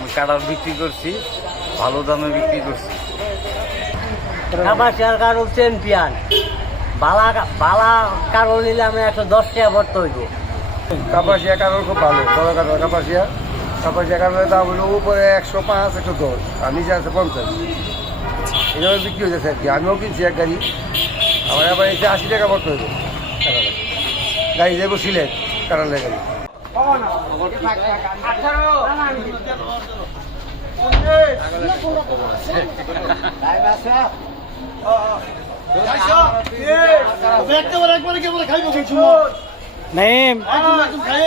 আমি কাটার বিক্রি করছি, ভালো দামে বিক্রি করছি। কাপাসিয়ার কারণ চ্যাম্পিয়ন, বালা বালা কারণ নিলে আমি 110 টাকা ভরতে হইব। কাপাসিয়া কারণ খুব ভালো, বড় কারণ কাপাসিয়া। কাপাসিয়া কারণের দাম হলো উপরে 105, 110 আর নিচে আছে 50। এইভাবে বিক্রি হয়ে যাচ্ছে আর কি। আমিও কিনছি এক গাড়ি, আমার আবার এসে 80 টাকা ভরতে হইব। গাড়ি যাবো সিলেট কারণের গাড়ি। नहीं গাড়ি